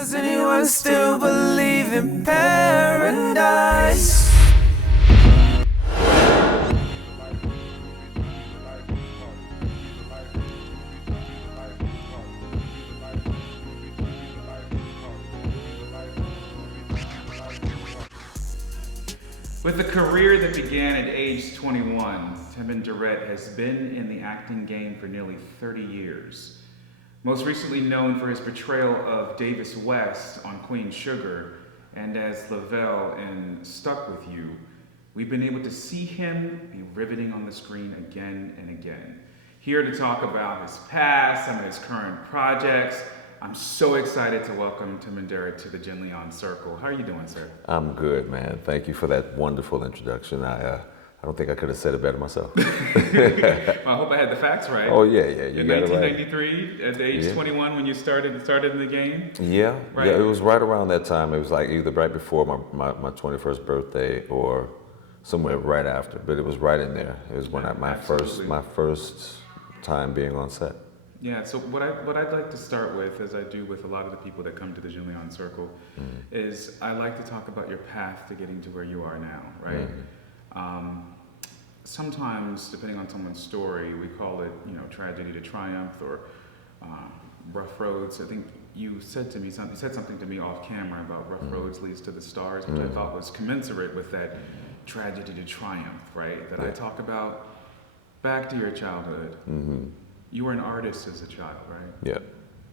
Does anyone still believe in paradise? With a career that began at age 21, Timon Durrett has been in the acting game for nearly 30 years. Most recently known for his portrayal of Davis West on Queen Sugar and as Lavelle in Stuck With You, we've been able to see him be riveting on the screen again and again. Here to talk about his past, some of his current projects, I'm so excited to welcome Timon Durrett to the Jenleeion Circle. How are you doing, sir? I'm good, man. Thank you for that wonderful introduction. I don't think I could have said it better myself. Well, I hope I had the facts right. Oh yeah, you in got it right. 1993, at the age 21, when you started in the game. Yeah, right? Yeah. It was right around that time. It was like either right before my 21st birthday or somewhere right after. But it was right in there. It was when my first time being on set. Yeah, so what I'd like to start with, as I do with a lot of the people that come to the Jenleeion Circle, is I like to talk about your path to getting to where you are now, right? Sometimes, depending on someone's story, we call it, tragedy to triumph or rough roads. I think you said something to me off camera about rough roads leads to the stars, which I thought was commensurate with that tragedy to triumph, right? That I talk about back to your childhood. You were an artist as a child, right?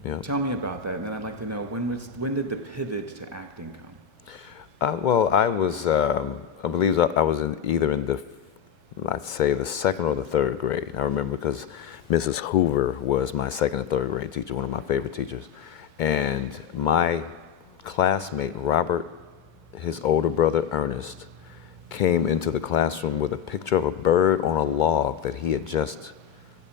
Yeah. Tell me about that, and then I'd like to know when did the pivot to acting come? Well, I believe I was either in I'd say the second or the third grade. I remember because Mrs. Hoover was my second and third grade teacher, one of my favorite teachers. And my classmate, Robert, his older brother, Ernest, came into the classroom with a picture of a bird on a log that he had just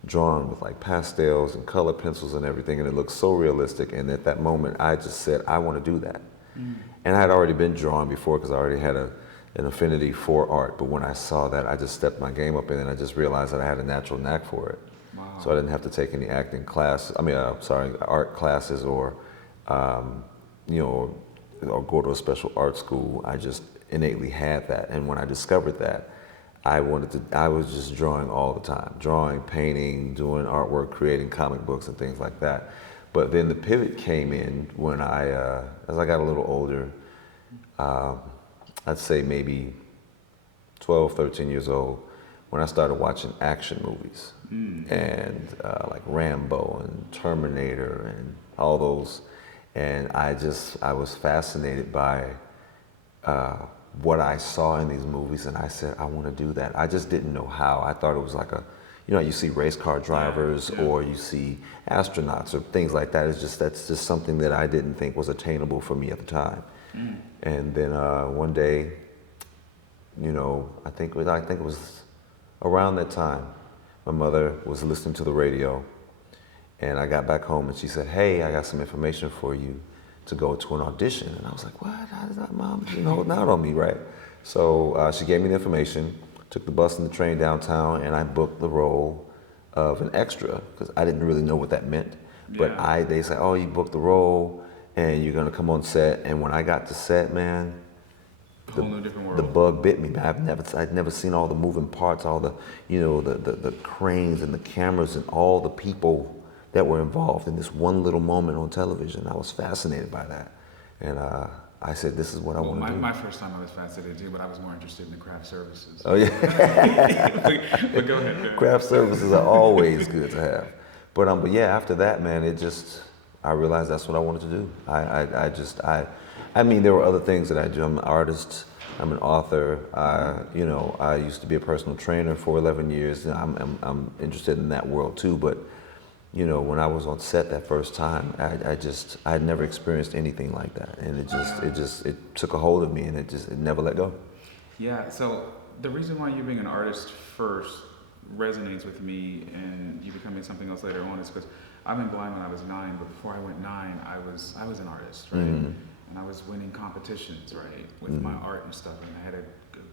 drawn with like pastels and color pencils and everything, and it looked so realistic. And at that moment, I just said, I want to do that. And I had already been drawing before because I already had an affinity for art. But when I saw that, I just stepped my game up, and then I just realized that I had a natural knack for it. Wow. So I didn't have to take any art classes or go to a special art school. I just innately had that. And when I discovered that, I was just drawing all the time. Drawing, painting, doing artwork, creating comic books and things like that. But then the pivot came in when as I got a little older, I'd say maybe 12, 13 years old, when I started watching action movies. And like Rambo and Terminator and all those. And I was fascinated by what I saw in these movies, and I said, I want to do that. I just didn't know how. I thought it was like you see race car drivers or you see astronauts or things like that. That's just something that I didn't think was attainable for me at the time. And then one day, I think it was around that time, my mother was listening to the radio, and I got back home and she said, hey, I got some information for you to go to an audition. And I was like, what? How does that, Mom? Holding out on me, right? So she gave me the information, took the bus and the train downtown, and I booked the role of an extra, because I didn't really know what that meant. But they said, oh, you booked the role, and you're gonna come on set. And when I got to set, man, Whole new different world. the bug bit me, man. I'd never seen all the moving parts, all the, the cranes and the cameras and all the people that were involved in this one little moment on television. I was fascinated by that. And I said, this is what I want to do. My first time I was fascinated too, but I was more interested in the craft services. Oh yeah. but go ahead, man. Craft services are always good to have. But yeah, after that, man, I realized that's what I wanted to do. I mean, there were other things that I do. I'm an artist, I'm an author. I used to be a personal trainer for 11 years. And I'm interested in that world too, but when I was on set that first time, I had never experienced anything like that, and it took a hold of me, and it never let go. Yeah. So the reason why you being an artist first resonates with me, and you becoming something else later on, is because I've been blind when I was 9, but before I went 9, I was an artist, right? And I was winning competitions, right, with my art and stuff, and I had a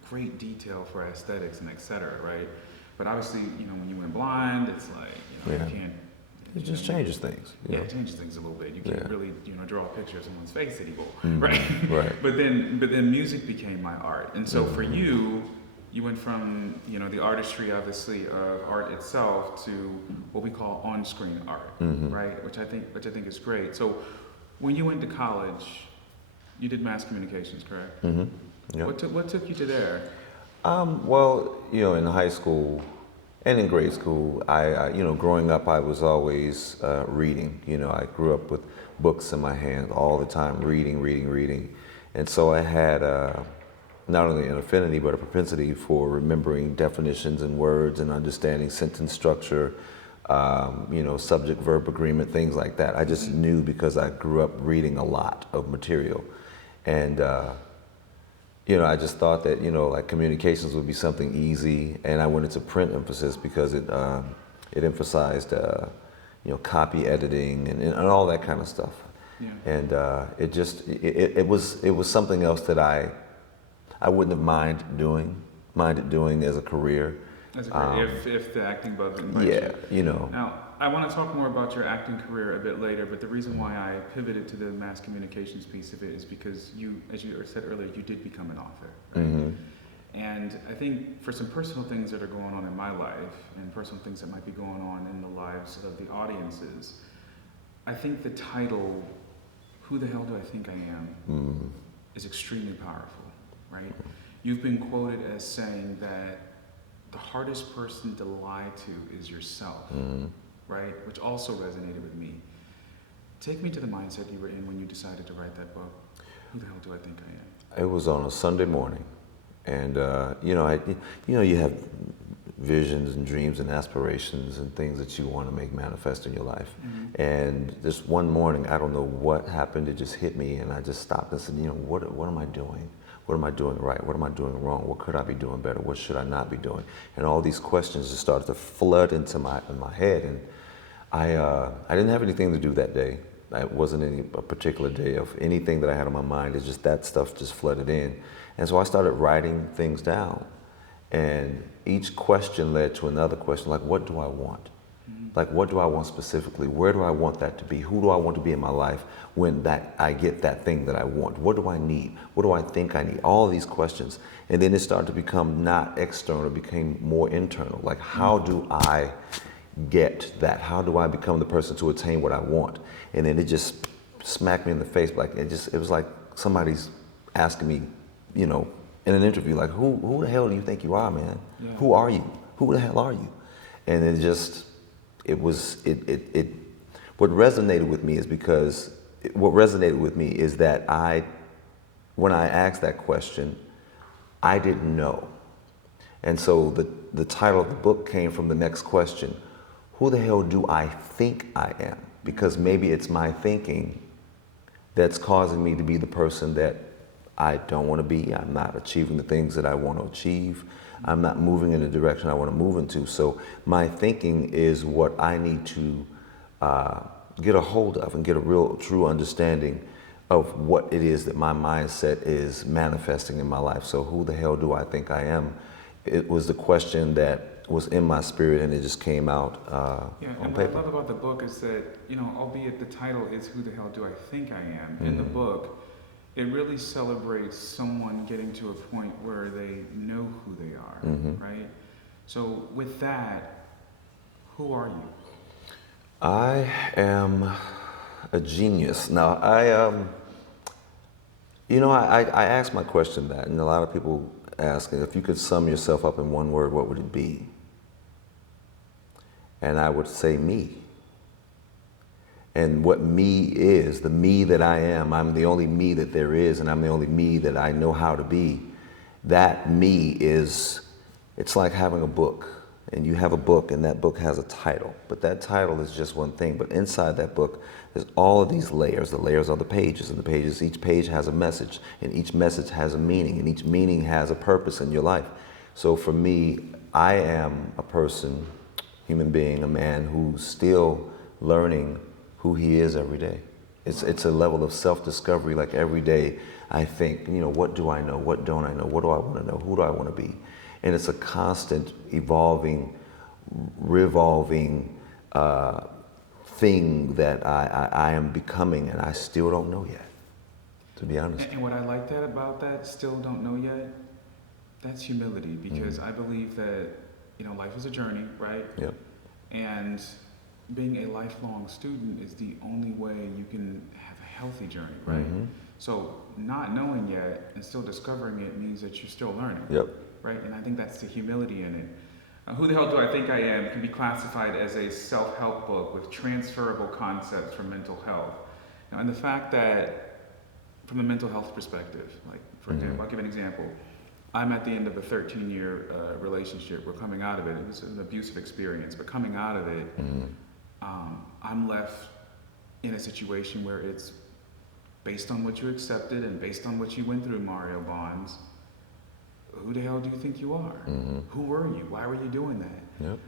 great detail for aesthetics and et cetera, right? But obviously, when you went blind, it's like you can't It just changes things. Yeah, it changes things a little bit. You can't really, draw a picture of someone's face anymore, right? Right. But then music became my art, and so for you, you went from the artistry, obviously, of art itself to what we call on-screen art, right? Which I think is great. So when you went to college, you did mass communications, correct? Yep. What took you to there? Well, in high school and in grade school, I growing up, I was always reading. I grew up with books in my hand all the time, reading. And so I had not only an affinity, but a propensity for remembering definitions and words and understanding sentence structure, subject-verb agreement, things like that. I just knew because I grew up reading a lot of material. And I just thought that, like communications would be something easy, and I went into print emphasis because it emphasized, copy editing and all that kind of stuff. Yeah. And it was something else that I wouldn't have minded doing as a career. That's great. If the acting bug invites you. Now, I want to talk more about your acting career a bit later, but the reason why I pivoted to the mass communications piece of it is because you, as you said earlier, you did become an author. Right? And I think for some personal things that are going on in my life and personal things that might be going on in the lives of the audiences, I think the title, Who the Hell Do I Think I Am, is extremely powerful, right? You've been quoted as saying that the hardest person to lie to is yourself, right? Which also resonated with me. Take me to the mindset you were in when you decided to write that book. Who the hell do I think I am? It was on a Sunday morning, and you have visions and dreams and aspirations and things that you want to make manifest in your life. And this one morning, I don't know what happened, it just hit me, and I just stopped and said, what am I doing? What am I doing right? What am I doing wrong? What could I be doing better? What should I not be doing? And all these questions just started to flood into my head, and I didn't have anything to do that day. It wasn't a particular day of anything that I had on my mind. It's just that stuff just flooded in. And so I started writing things down. And each question led to another question, like, what do I want? Like, what do I want specifically? Where do I want that to be? Who do I want to be in my life when I get that thing that I want? What do I need? What do I think I need? All of these questions. And then it started to become not external, it became more internal. Like, how do I get that? How do I become the person to attain what I want? And then it just smacked me in the face. Like, it was like somebody's asking me, in an interview, like, who the hell do you think you are, man? Yeah. Who are you? Who the hell are you? And what resonated with me is that when I asked that question, I didn't know. And so the title of the book came from the next question: who the hell do I think I am? Because maybe it's my thinking that's causing me to be the person that I don't want to be. I'm not achieving the things that I want to achieve. I'm not moving in the direction I want to move into. So my thinking is what I need to get a hold of and get a real, true understanding of what it is that my mindset is manifesting in my life. So who the hell do I think I am? It was the question that was in my spirit, and it just came out on paper. What I love about the book is that, albeit the title is Who the Hell Do I Think I Am, in the book, it really celebrates someone getting to a point where they know who they are, right? So with that, who are you? I am a genius. Now, I asked my question that, and a lot of people ask, if you could sum yourself up in one word, what would it be? And I would say me. And what me is, the me that I am, I'm the only me that there is, and I'm the only me that I know how to be. That me is, it's like having a book. And you have a book, and that book has a title. But that title is just one thing. But inside that book, there's all of these layers. The layers are the pages, and the pages, each page has a message, and each message has a meaning, and each meaning has a purpose in your life. So for me, I am a person, human being, a man who's still learning who he is every day. It's a level of self-discovery. Like every day I think, what do I know? What don't I know? What do I want to know? Who do I want to be? And it's a constant evolving, revolving thing that I am becoming, and I still don't know yet, to be honest. And what I like that about that, still don't know yet, that's humility, because I believe that, life is a journey, right? Yep. And being a lifelong student is the only way you can have a healthy journey, right? So not knowing yet and still discovering it means that you're still learning. Yep. Right? And I think that's the humility in it. Who the Hell Do I Think I Am can be classified as a self-help book with transferable concepts for mental health. Now, and the fact that, from a mental health perspective, like, for example, I'll give an example. I'm at the end of a 13-year relationship. We're coming out of it. It was an abusive experience, but coming out of it, I'm left in a situation where it's based on what you accepted and based on what you went through, Mario Bonds. Who the hell do you think you are? Who were you? Why were you doing that? Yep.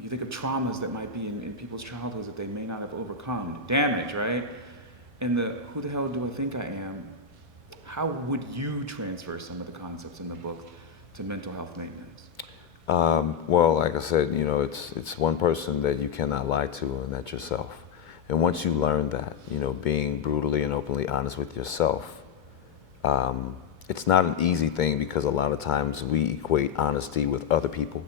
You think of traumas that might be in people's childhoods that they may not have overcome. Damage, right? And the who the hell do I think I am? How would you transfer some of the concepts in the book to mental health maintenance? Well, like I said, it's one person that you cannot lie to, and that's yourself. And once you learn that, being brutally and openly honest with yourself, it's not an easy thing, because a lot of times we equate honesty with other people.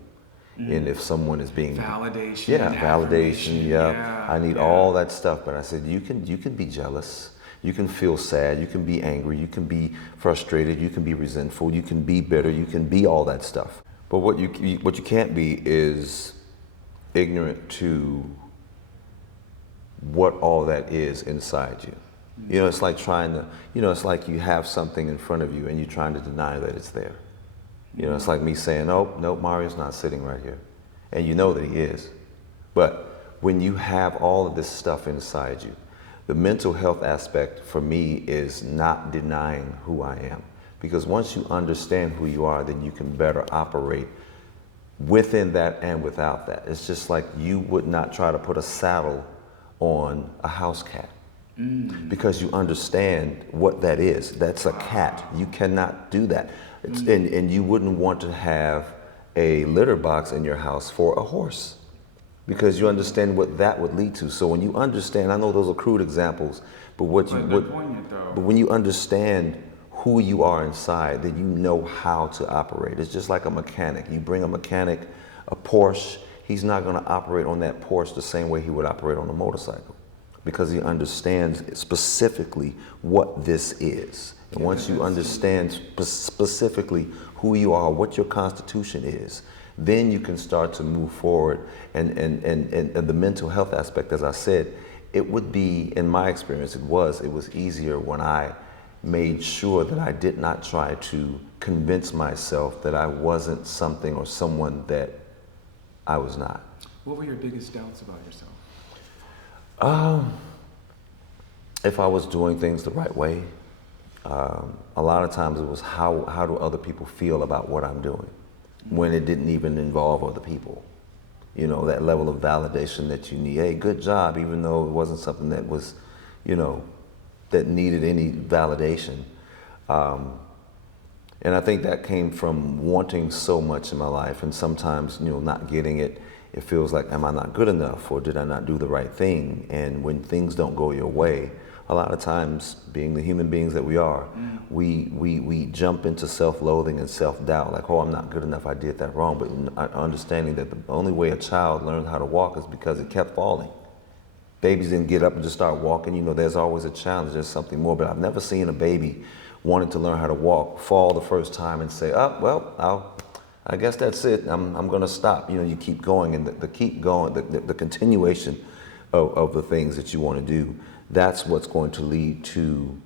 And if someone is being validation, validation, I need all that stuff. But I said, you can be jealous, you can feel sad, you can be angry, you can be frustrated, you can be resentful, you can be bitter, you can be all that stuff. But what you can't be is ignorant to what all that is inside you. It's like trying to, it's like you have something in front of you and you're trying to deny that it's there. It's like me saying, oh, no, Mario's not sitting right here. And you know that he is. But when you have all of this stuff inside you, the mental health aspect for me is not denying who I am. Because once you understand who you are, then you can better operate within that and without that. It's just like you would not try to put a saddle on a house cat. Because you understand what that is. That's a cat. You cannot do that. And you wouldn't want to have a litter box in your house for a horse, because you understand what that would lead to. So when you understand, I know those are crude examples, but but when you understand who you are inside, then you know how to operate. It's just like a mechanic. You bring a mechanic a Porsche, he's not going to operate on that Porsche the same way he would operate on a motorcycle, because he understands specifically what this is. And once you understand specifically who you are, what your constitution is, then you can start to move forward. And the mental health aspect, as I said, it would be, in my experience, it was easier when I made sure that I did not try to convince myself that I wasn't something or someone that I was not. What were your biggest doubts about yourself? If I was doing things the right way. A lot of times it was how do other people feel about what I'm doing, when it didn't even involve other people. That level of validation that you need. Hey, good job, even though it wasn't something that was, that needed any validation. And I think that came from wanting so much in my life, and sometimes, not getting it. It feels like, am I not good enough, or did I not do the right thing? And when things don't go your way, a lot of times, being the human beings that we are, we jump into self-loathing and self-doubt, like, oh, I'm not good enough, I did that wrong. But understanding that the only way a child learns how to walk is because it kept falling. Babies didn't get up and just start walking. There's always a challenge, there's something more. But I've never seen a baby wanting to learn how to walk, fall the first time and say, oh, well, I guess that's it, I'm gonna stop. You keep going, and the keep going, the continuation of the things that you want to do, that's what's going to lead to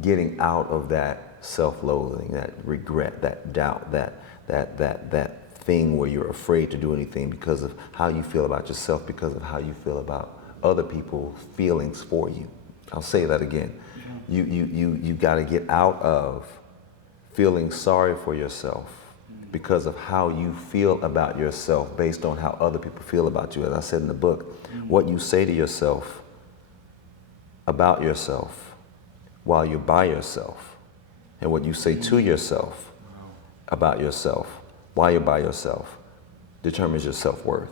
getting out of that self-loathing, that regret, that doubt, that thing where you're afraid to do anything because of how you feel about yourself, because of how you feel about other people's feelings for you. I'll say that again. You got to get out of feeling sorry for yourself because of how you feel about yourself based on how other people feel about you. As I said in the book, what you say to yourself about yourself while you're by yourself, and what you say to yourself about yourself while you're by yourself, determines your self-worth.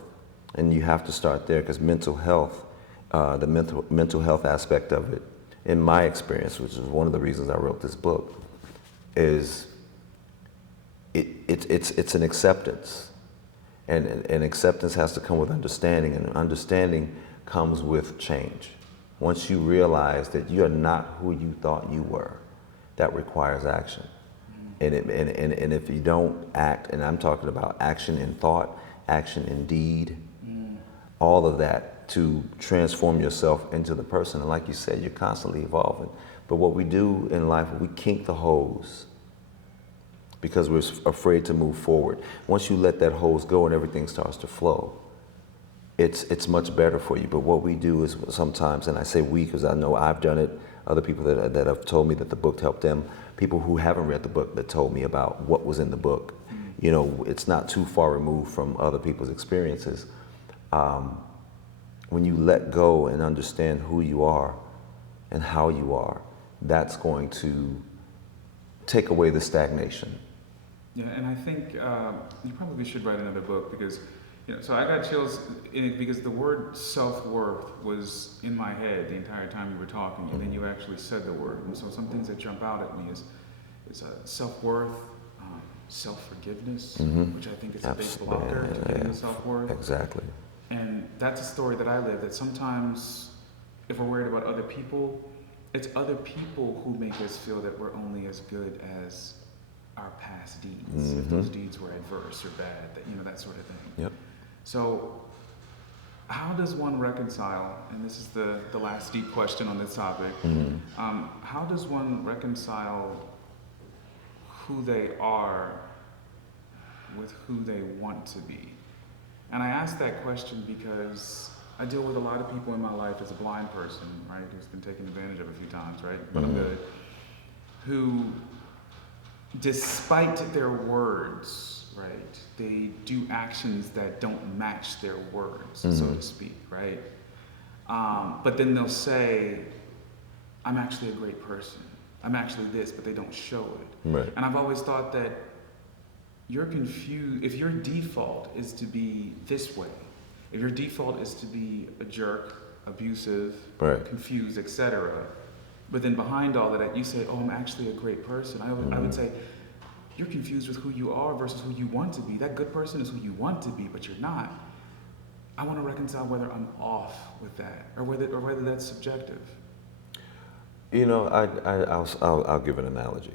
And you have to start there because mental health, the mental health aspect of it, in my experience, which is one of the reasons I wrote this book, is it's an acceptance. And acceptance has to come with understanding, and understanding comes with change. Once you realize that you're not who you thought you were, that requires action. And if you don't act, and I'm talking about action in thought, action in deed, all of that to transform yourself into the person. And like you said, you're constantly evolving. But what we do in life, we kink the hose because we're afraid to move forward. Once you let that hose go and everything starts to flow, it's much better for you. But what we do is sometimes, and I say we because I know I've done it, other people that have told me that the book helped them, people who haven't read the book that told me about what was in the book. You know, it's not too far removed from other people's experiences. When you let go and understand who you are and how you are, that's going to take away the stagnation. Yeah, and I think you probably should write another book because, you know, so I got chills in it because the word self-worth was in my head the entire time you were talking, and then you actually said the word. And so some things that jump out at me is self-worth, self-forgiveness, which I think is a big blocker to getting the self-worth. Exactly. And that's a story that I live, that sometimes if we're worried about other people, it's other people who make us feel that we're only as good as our past deeds. If those deeds were adverse or bad, that, you know, that sort of thing. Yep. So how does one reconcile, and this is the last deep question on this topic, how does one reconcile who they are with who they want to be? And I ask that question because I deal with a lot of people in my life as a blind person, right, who's been taken advantage of a few times, right, but I'm good, who, despite their words, right, they do actions that don't match their words, so to speak, right? But then they'll say, I'm actually a great person. I'm actually this, but they don't show it. Right. And I've always thought that you're confused. If your default is to be this way, if your default is to be a jerk, abusive, right, confused, etc., but then behind all of that, you say, oh, I'm actually a great person. I would say, you're confused with who you are versus who you want to be. That good person is who you want to be, but you're not. I want to reconcile whether I'm off with that or whether that's subjective. You know, I'll give an analogy.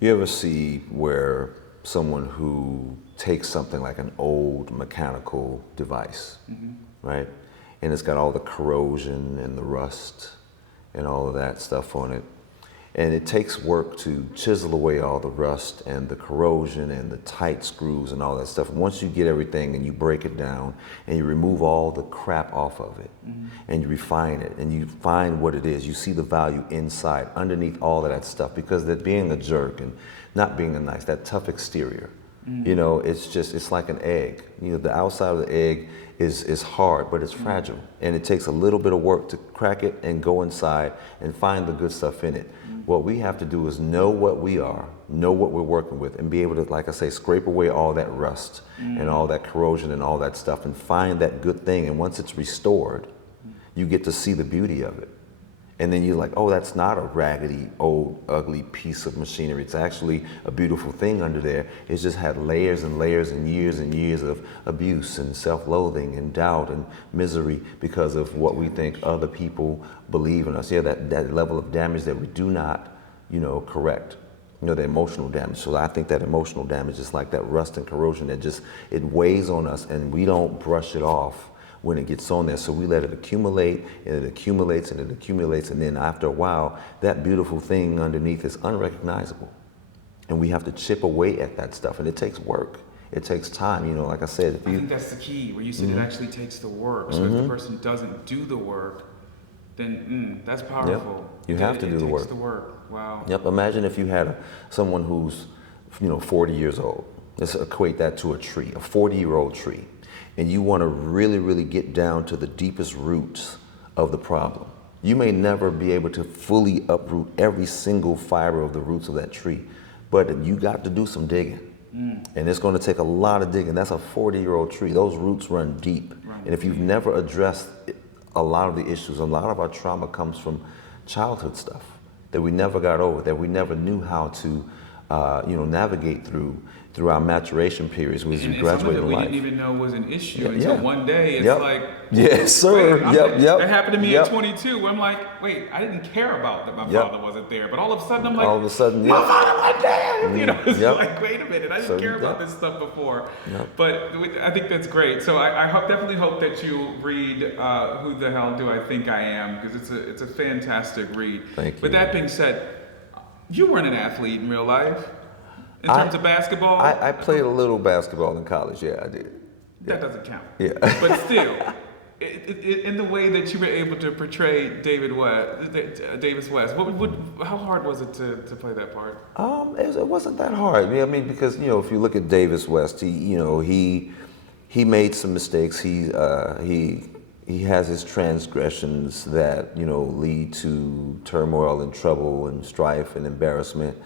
You ever see where someone who takes something like an old mechanical device, right? And it's got all the corrosion and the rust and all of that stuff on it. And it takes work to chisel away all the rust and the corrosion and the tight screws and all that stuff. And once you get everything and you break it down and you remove all the crap off of it and you refine it and you find what it is, you see the value inside, underneath all of that stuff, because that being a jerk and not being a nice, that tough exterior, you know, it's like an egg. You know, the outside of the egg is hard, but it's fragile. And it takes a little bit of work to crack it and go inside and find the good stuff in it. What we have to do is know what we are, know what we're working with, and be able to, like I say, scrape away all that rust and all that corrosion and all that stuff and find that good thing. And once it's restored, you get to see the beauty of it. And then you're like, oh, that's not a raggedy, old, ugly piece of machinery. It's actually a beautiful thing under there. It's just had layers and layers and years of abuse and self-loathing and doubt and misery because of what we think other people believe in us. Yeah, that level of damage that we do not, you know, correct. You know, the emotional damage. So I think that emotional damage is like that rust and corrosion that just, it weighs on us and we don't brush it off when it gets on there. So we let it accumulate, and it accumulates, and it accumulates, and then after a while, that beautiful thing underneath is unrecognizable. And we have to chip away at that stuff, and it takes work. It takes time, you know, like I said. I think that's the key, where you said it actually takes the work. So if the person doesn't do the work, then that's powerful. Yep. You have to do the work. It takes the work, wow. Yep, imagine if you had someone who's, you know, 40 years old. Let's equate that to a tree, a 40-year-old tree. And you want to really, really get down to the deepest roots of the problem. You may never be able to fully uproot every single fiber of the roots of that tree, but you got to do some digging. And it's going to take a lot of digging. That's a 40-year-old tree. Those roots run deep. And if you've never addressed a lot of the issues, a lot of our trauma comes from childhood stuff that we never got over, that we never knew how to, navigate through our maturation periods as we graduate in life. life. We didn't even know was an issue until one day it's like, yes, sir. That happened to me at 22. Where I'm like, wait, I didn't care about that my father wasn't there, but all of a sudden I'm like, my father, my dad. It's like, wait a minute, I didn't care about this stuff before. But I think that's great. So I definitely hope that you read Who the Hell Do I Think I Am, because it's a fantastic read. Thank you. With that being said, you weren't an athlete in real life. In terms of basketball? I played a little basketball in college, I did. That doesn't count. Yeah. But still, in the way that you were able to portray Davis West, how hard was it to play that part? It wasn't that hard. I mean, because, if you look at Davis West, he made some mistakes. He has his transgressions that, lead to turmoil and trouble and strife and embarrassment.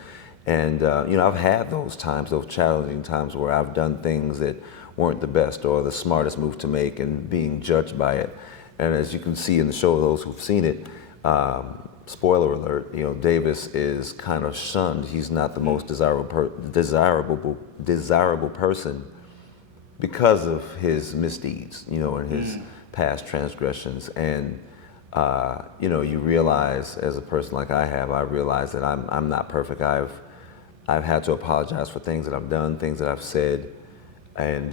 And, I've had those times, those challenging times where I've done things that weren't the best or the smartest move to make and being judged by it. And as you can see in the show, those who've seen it, spoiler alert, Davis is kind of shunned. He's not the most desirable person because of his misdeeds, and his past transgressions. And, you realize as a person like I realize that I'm not perfect. I've had to apologize for things that I've done, things that I've said. And,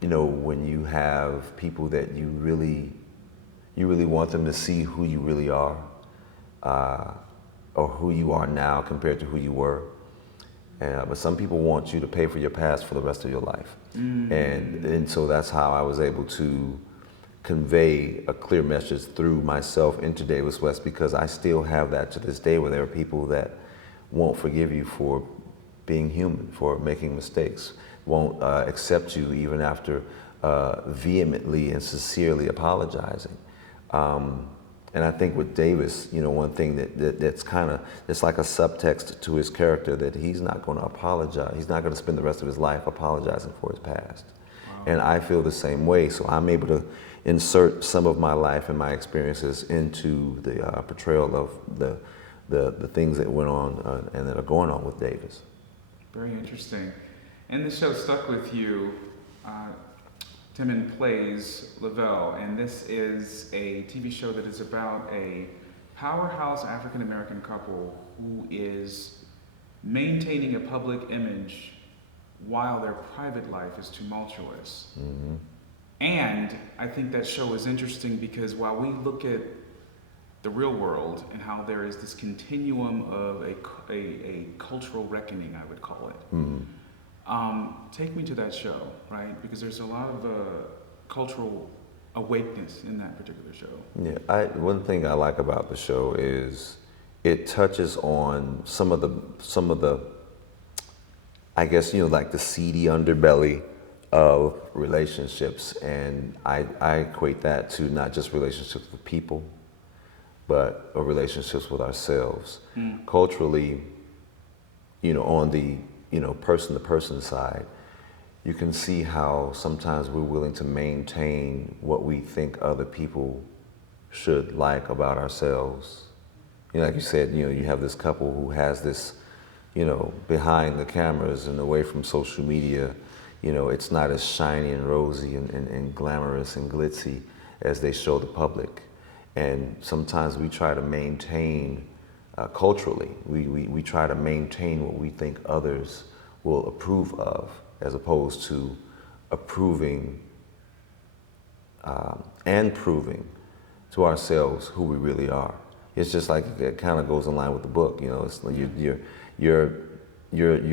when you have people that you really want them to see who you really are, or who you are now compared to who you were. But some people want you to pay for your past for the rest of your life. And so that's how I was able to convey a clear message through myself into Davis West, because I still have that to this day, where there are people that won't forgive you for being human, for making mistakes, won't accept you even after vehemently and sincerely apologizing. And I think with Davis, one thing that's it's like a subtext to his character, that he's not going to apologize. He's not going to spend the rest of his life apologizing for his past. Wow. And I feel the same way. So I'm able to insert some of my life and my experiences into the portrayal of the things that went on and that are going on with Davis. Very interesting. And the show stuck with you. Timon plays Lavelle, and this is a TV show that is about a powerhouse African-American couple who is maintaining a public image while their private life is tumultuous. Mm-hmm. And I think that show is interesting because while we look at the real world and how there is this continuum of a cultural reckoning, I would call it. Mm-hmm. Take me to that show, right? Because there's a lot of cultural awakeness in that particular show. Yeah, one thing I like about the show is it touches on some of the, I guess, like the seedy underbelly of relationships, and I equate that to not just relationships with people, but relationships with ourselves. Culturally, on the person-to-person side, you can see how sometimes we're willing to maintain what we think other people should like about ourselves. Like you said, you have this couple who has this, behind the cameras and away from social media, it's not as shiny and rosy and glamorous and glitzy as they show the public. And sometimes we try to maintain, culturally, we try to maintain what we think others will approve of, as opposed to approving and proving to ourselves who we really are. It's just like it kind of goes in line with the book. It's like you're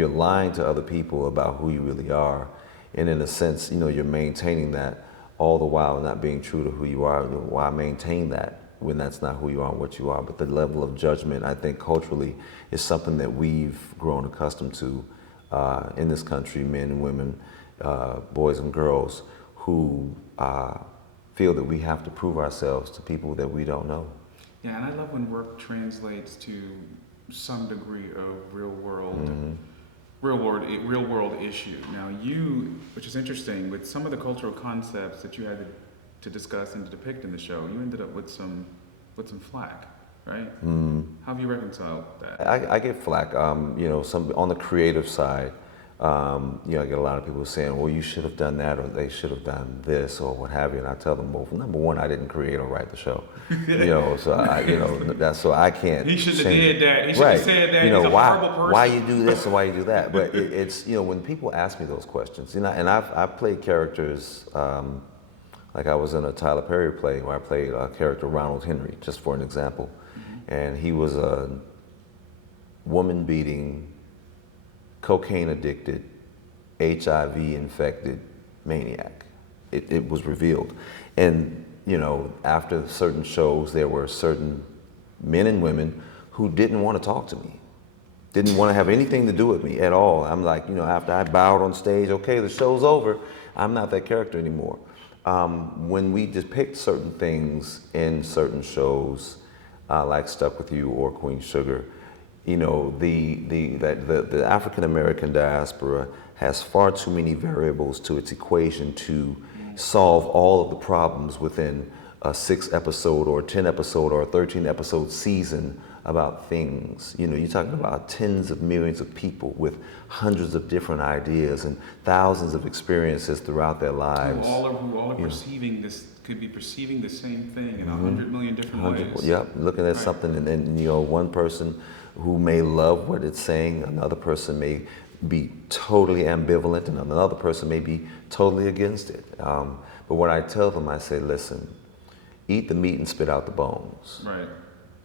lying to other people about who you really are, and in a sense, you're maintaining that all the while not being true to who you are. Why maintain that when that's not who you are and what you are? But the level of judgment, I think, culturally, is something that we've grown accustomed to in this country, men and women, boys and girls, who feel that we have to prove ourselves to people that we don't know. Yeah, and I love when work translates to some degree of real world real world issue. Now you, which is interesting, with some of the cultural concepts that you had to discuss and to depict in the show, you ended up with some flack, right? How have you reconciled that? I get flack. Some on the creative side. I get a lot of people saying, "Well, you should have done that, or they should have done this, or what have you." And I tell them, "Well, number one, I didn't create or write the show, that's so I can't." He should have did that. He should have said that. He's a horrible person. Why you do this and why you do that? But it's when people ask me those questions, and I've played characters. Like I was in a Tyler Perry play where I played a character Ronald Henry, just for an example, and he was a woman-beating, cocaine-addicted, HIV-infected maniac. It was revealed. And, after certain shows, there were certain men and women who didn't want to talk to me, didn't want to have anything to do with me at all. I'm like, after I bowed on stage, okay, the show's over, I'm not that character anymore. When we depict certain things in certain shows, like Stuck With You or Queen Sugar, the African American diaspora has far too many variables to its equation to solve all of the problems within a 6-episode or a 10-episode or a 13-episode season about things. You're talking about tens of millions of people with hundreds of different ideas and thousands of experiences throughout their lives. Who all are perceiving this, could be perceiving the same thing in 100 million different ways. Yep, looking at something, and then one person who may love what it's saying, another person may be totally ambivalent, and another person may be totally against it. But when I tell them, I say, listen, eat the meat and spit out the bones. Right.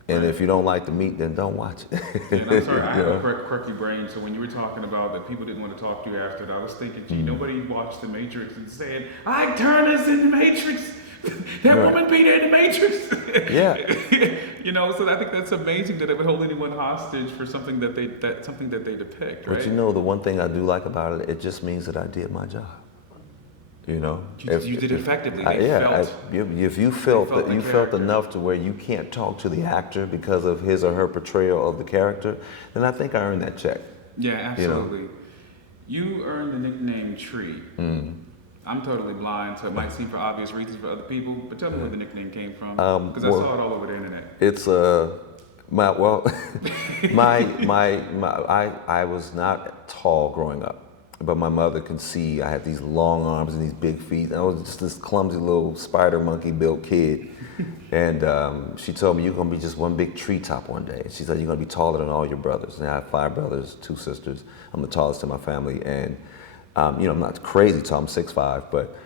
And if you don't like the meat, then don't watch it. Yeah, and I'm sorry, I have a quirky brain, so when you were talking about that people didn't want to talk to you after that, I was thinking, gee, nobody watched The Matrix and saying, Ike Turner's in The Matrix. That woman beat her in The Matrix. Yeah. So I think that's amazing that they would hold anyone hostage for something that they depict, right? But the one thing I do like about it, it just means that I did my job. You did effectively. If you felt enough to where you can't talk to the actor because of his or her portrayal of the character, then I think I earned that check. Yeah, absolutely. You earned the nickname Tree. I'm totally blind, so it might seem for obvious reasons for other people, but tell me where the nickname came from, because I saw it all over the internet. It's I was not tall growing up. But my mother can see I had these long arms and these big feet. And I was just this clumsy little spider monkey built kid. And she told me, you're gonna be just one big treetop one day. She said, you're gonna be taller than all your brothers. And I have 5 brothers, 2 sisters. I'm the tallest in my family. And I'm not crazy tall, I'm 6'5", but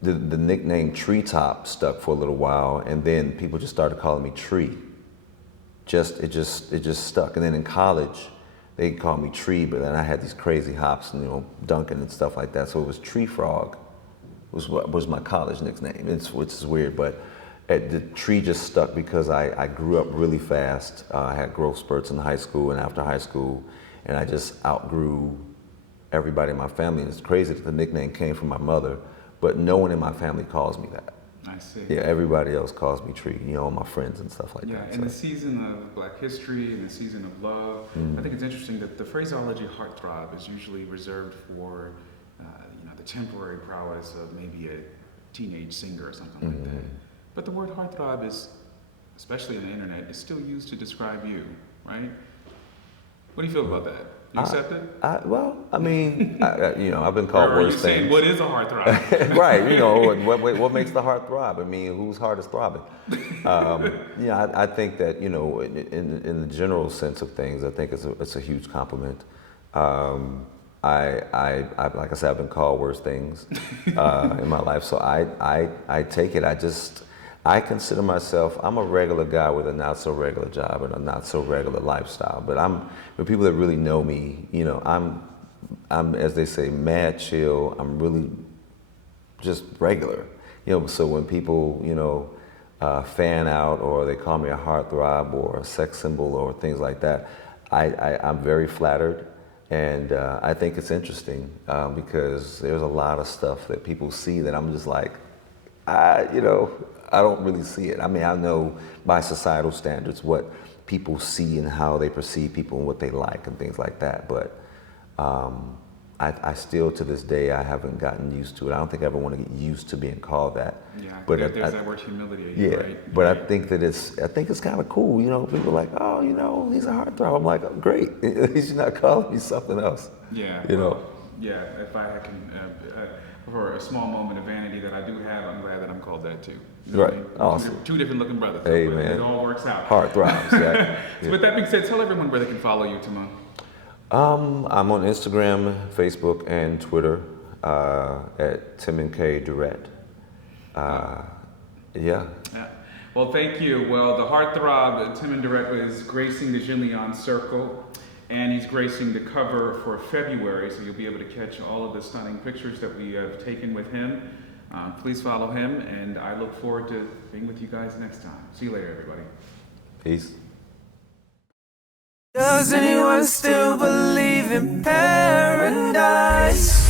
the nickname Treetop stuck for a little while. And then people just started calling me Tree. It just stuck. And then in college, they called me Tree, but then I had these crazy hops and dunking and stuff like that. So it was Tree Frog, was my college nickname, which is weird. But the Tree just stuck because I grew up really fast. I had growth spurts in high school and after high school, and I just outgrew everybody in my family. And it's crazy that the nickname came from my mother, but no one in my family calls me that. I see. Yeah, everybody else calls me Tree, my friends and stuff like that. Yeah, in the season of Black History and the season of love, I think it's interesting that the phraseology heartthrob is usually reserved for, the temporary prowess of maybe a teenage singer or something like that. But the word heartthrob is, especially on the internet, is still used to describe you, right? What do you feel about that? You accept it? I've been called worse things. Saying what is a heartthrob? Right. What makes the heart throb? I mean, whose heart is throbbing? I think that in the general sense of things, I think it's a huge compliment. Like I said, I've been called worse things in my life, so I take it. I consider myself, I'm a regular guy with a not so regular job and a not so regular lifestyle. But for people that really know me, I'm as they say, mad chill. I'm really just regular. So when people, fan out or they call me a heartthrob or a sex symbol or things like that, I'm very flattered. And I think it's interesting because there's a lot of stuff that people see that I'm just like, I don't really see it. I mean, I know by societal standards what people see and how they perceive people and what they like and things like that. But I still, to this day, I haven't gotten used to it. I don't think I ever want to get used to being called that. Yeah, but there's that word humility. Yeah, right? but I think that it's kind of cool. You know, people are like, oh, you know, he's a heartthrob. I'm like, oh, great. At least you're not calling me something else. Yeah. You know. Yeah. If I can, for a small moment of vanity that I do have, I'm glad that I'm called that too. You know Right. what I mean? Awesome. Two different looking brothers. Hey, but man. It all works out. Heartthrobs. Yeah. So with that being said, tell everyone where they can follow you, Timon. I'm on Instagram, Facebook, and Twitter at Timon K. Durrett. Yeah. Well, thank you. Well, the heartthrob Timon Durrett is gracing the Jenleeion Circle, and he's gracing the cover for February, so you'll be able to catch all of the stunning pictures that we have taken with him. Please follow him, and I look forward to being with you guys next time. See you later, everybody. Peace. Does anyone still believe in paradise?